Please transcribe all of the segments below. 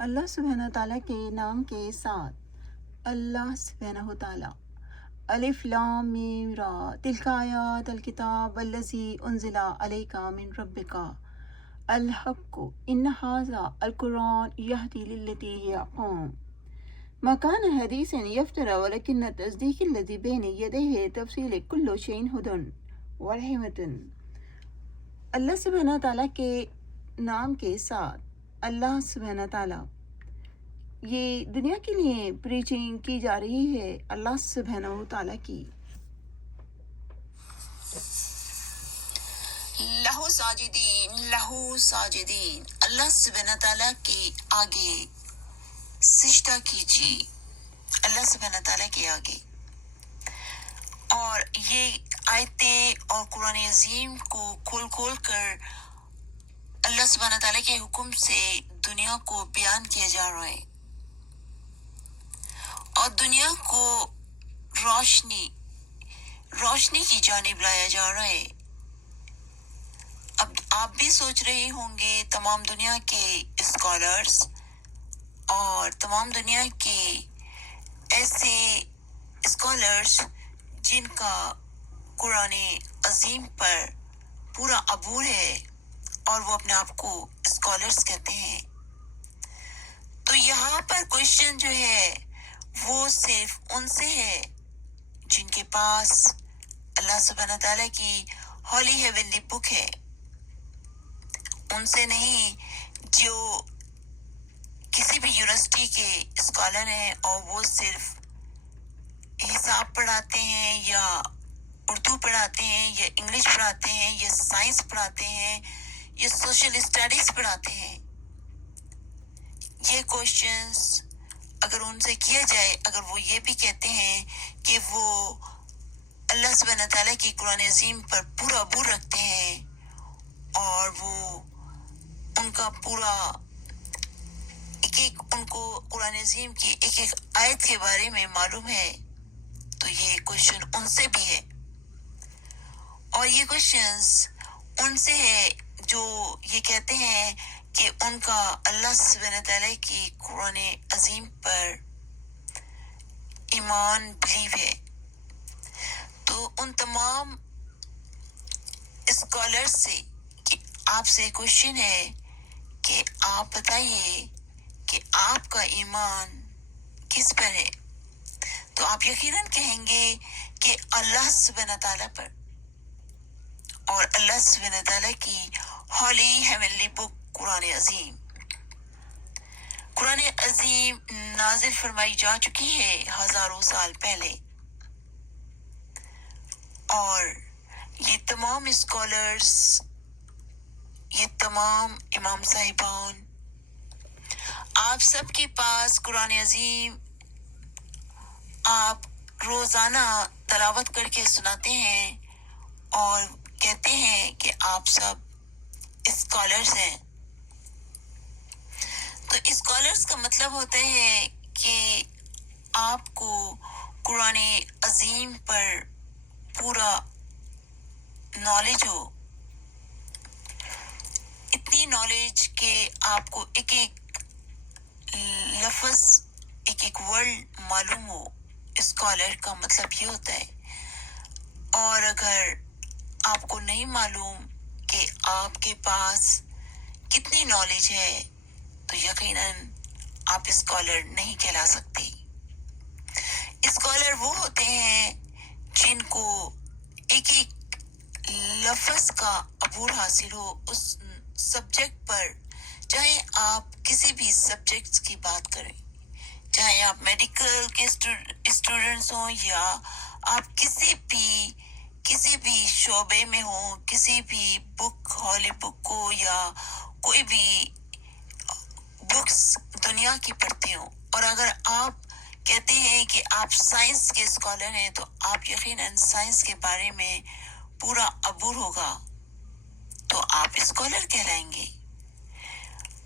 اللہ سبحانہ تعالیٰ کے نام کے ساتھ۔ اللہ سبحانہ تعالیٰ۔ الف لام میم را تلک آیات الکتاب الذی انزل علیک من ربک الحق ان ھذا القرآن یہدی للتی ہی اقوم ما کان حدیثا یفترى ولکن تصدیق الذی بین یدیہ تفصیل کل شیء ھدی ورحمۃ۔ اللہ سبحانہ تعالیٰ کے نام کے ساتھ۔ اللہ سبحانہ تعالیٰ۔ یہ دنیا کے لیے پریچنگ کی جا رہی ہے اللہ سبحانہ تعالیٰ کی۔ لہو ساجدین لہو ساجدین، اللہ سبحانہ تعالیٰ کے آگے سجدہ کیجیے، اللہ سبحانہ تعالیٰ کے آگے۔ اور یہ آیتیں اور قرآن عظیم کو کھول کھول کر اللہ سبحانہ تعالیٰ کے حکم سے دنیا کو بیان کیا جا رہا ہے اور دنیا کو روشنی کی جانب لایا جا رہا ہے۔ اب آپ بھی سوچ رہے ہوں گے، تمام دنیا کے اسکالرز اور تمام دنیا کے ایسے اسکالرز جن کا قرآن عظیم پر پورا عبور ہے اور وہ اپنے آپ کو اسکالرز کہتے ہیں، تو یہاں پر کوشچن جو ہے وہ صرف ان سے ہے جن کے پاس اللہ سبحانہ تعالیٰ کی ہولی ہیونلی بک ہے، ان سے نہیں جو کسی بھی یونیورسٹی کے اسکالر ہیں اور وہ صرف حساب پڑھاتے ہیں یا اردو پڑھاتے ہیں یا انگلش پڑھاتے ہیں یا سائنس پڑھاتے ہیں یا سوشل اسٹڈیز پڑھاتے ہیں۔ یہ کوشچنز اگر ان سے کیا جائے، اگر وہ یہ بھی کہتے ہیں کہ وہ اللہ سبحانہ تعالیٰ کی قرآن عظیم پر پورا عبور رکھتے ہیں اور وہ ان کا پورا ان کو قرآن عظیم کی ایک ایک آیت کے بارے میں معلوم ہے، تو یہ کوشچن ان سے بھی ہے۔ اور یہ کوشچنز ان سے ہے جو یہ کہتے ہیں کہ ان کا اللہ سبحانہ تعالیٰ کی قرآن عظیم پر ایمان بلیو ہے۔ تو ان تمام اسکالر سے کہ آپ سے کوشچن ہے کہ آپ بتائیے کہ آپ کا ایمان کس پر ہے، تو آپ یقیناً کہیں گے کہ اللہ سبحانہ تعالیٰ پر اور اللہ سبحانہ تعالیٰ کی ہولی ہیونلی بک قرآن عظیم۔ قرآن عظیم نازل فرمائی جا چکی ہے ہزاروں سال پہلے، اور یہ تمام اسکالرز، یہ تمام امام صاحبان، آپ سب کے پاس قرآن عظیم آپ روزانہ تلاوت کر کے سناتے ہیں اور کہتے ہیں کہ آپ سب اسکالرز ہیں۔ تو اسکالرز کا مطلب ہوتا ہے کہ آپ کو قرآن عظیم پر پورا نالج ہو، اتنی نالج کہ آپ کو ایک ایک لفظ، ایک ایک ورڈ معلوم ہو۔ اسکالر کا مطلب یہ ہوتا ہے۔ اور اگر آپ کو نہیں معلوم کہ آپ کے پاس کتنی نالج ہے، تو یقیناً آپ اسکالر نہیں کہلا سکتے۔ اسکالر وہ ہوتے ہیں جن کو ایک ایک لفظ کا عبور حاصل ہو اس سبجیکٹ پر، چاہے آپ کسی بھی سبجیکٹس کی بات کریں، چاہے آپ میڈیکل کے اسٹوڈنٹس ہوں یا آپ کسی بھی شعبے میں ہوں، کسی بھی بک، ہولی بک کو یا کوئی بھی بکس دنیا کی پڑھتے ہوں، اور اگر آپ کہتے ہیں کہ آپ سائنس کے اسکالر ہیں، تو آپ یقیناً سائنس کے بارے میں پورا عبور ہوگا، تو آپ اسکالر کہلائیں گے،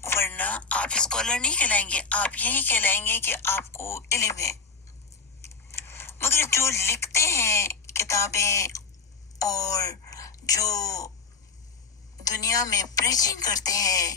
ورنہ آپ اسکالر نہیں کہلائیں گے، آپ یہی کہلائیں گے کہ آپ کو علم ہے۔ مگر جو لکھتے ہیں کتابیں اور جو دنیا میں پریچنگ کرتے ہیں،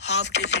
$500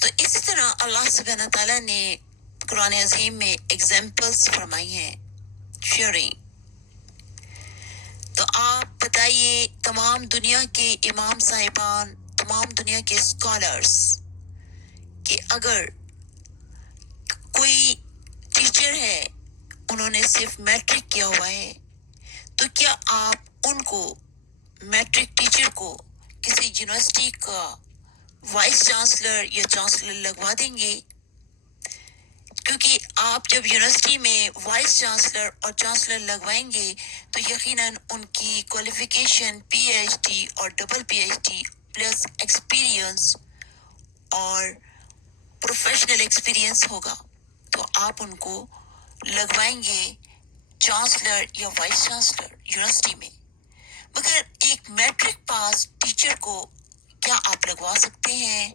تو اسی طرح اللہ سبحانہ تعالیٰ نے قرآن عظیم میں ایگزامپلس فرمائی ہیں شیئرنگ. تو آپ بتائیے تمام دنیا کے امام صاحبان، تمام دنیا کے اسکالرس، کہ اگر کوئی ٹیچر ہے انہوں نے صرف میٹرک کیا ہوا ہے تو کیا آپ ان کو میٹرک ٹیچر کو کسی یونیورسٹی کا وائس چانسلر یا چانسلر لگوا دیں گے؟ کیونکہ آپ جب یونیورسٹی میں وائس چانسلر اور چانسلر لگوائیں گے تو یقیناً ان کی کوالیفیکیشن پی ایچ ڈی اور double P H D plus experience اور پروفیشنل ایکسپیرینس ہوگا، تو آپ ان کو لگوائیں گے چانسلر یا وائس چانسلر یونیورسٹی میں. مگر ایک میٹرک پاس ٹیچر کو کیا آپ لگوا سکتے ہیں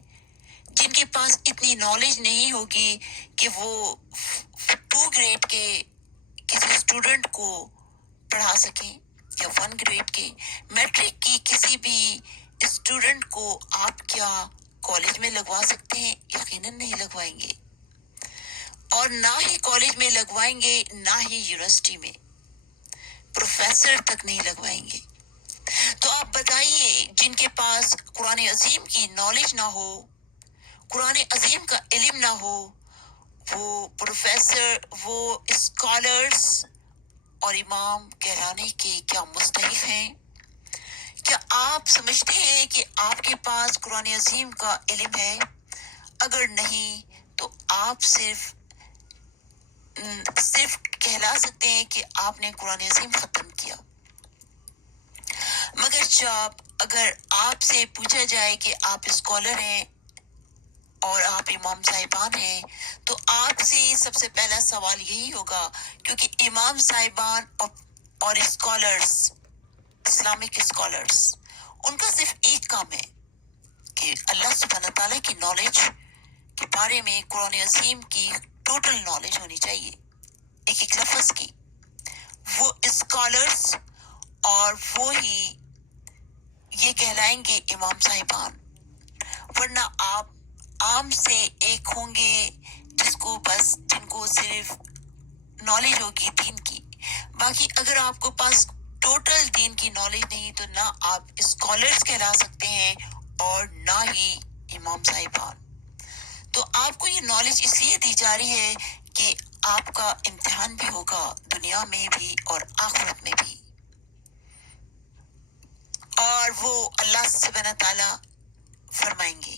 جن کے پاس اتنی نالج نہیں ہوگی کہ وہ 2 گریڈ کے کسی اسٹوڈنٹ کو پڑھا سکیں یا 1 گریڈ کے؟ میٹرک کی کسی بھی اسٹوڈنٹ کو آپ کیا کالج میں لگوا سکتے ہیں؟ یقیناً نہیں لگوائیں گے، اور نہ ہی کالج میں لگوائیں گے، نہ ہی یونیورسٹی میں، پروفیسر تک نہیں لگوائیں گے. تو آپ بتائیے جن کے پاس قرآن عظیم کی نالج نہ ہو، قرآن عظیم کا علم نہ ہو، وہ پروفیسر، وہ اسکالرس اور امام کہلانے کے کیا مستحق ہیں؟ کیا آپ سمجھتے ہیں کہ آپ کے پاس قرآن عظیم کا علم ہے؟ اگر نہیں تو آپ صرف کہلا سکتے ہیں کہ آپ نے قرآن عظیم ختم کیا. مگر جب اگر آپ سے پوچھا جائے کہ آپ اسکالر ہیں اور آپ امام صاحبان ہیں تو آپ سے سب سے پہلا سوال یہی ہوگا، کیونکہ امام صاحبان اور اسکالرس، اسلامک اسکالرس، ان کا صرف ایک کام ہے کہ اللہ سبحانہ تعالیٰ کی نالج کے بارے میں قرآن عظیم کی ٹوٹل نالج ہونی چاہیے، ایک ایک لفظ کی. وہ اسکالرس اور وہ ہی یہ کہلائیں گے امام صاحبان، ورنہ آپ عام سے ایک ہوں گے جن کو صرف نالج ہوگی دین کی. باقی اگر آپ کو پاس ٹوٹل دین کی نالج نہیں تو نہ آپ اسکالرس کہلا سکتے ہیں اور نہ ہی امام صاحبان. تو آپ کو یہ نالج اس لیے دی جا رہی ہے کہ آپ کا امتحان بھی ہوگا دنیا میں بھی اور آخرت میں بھی، اور وہ اللہ سبحانہ تعالیٰ فرمائیں گے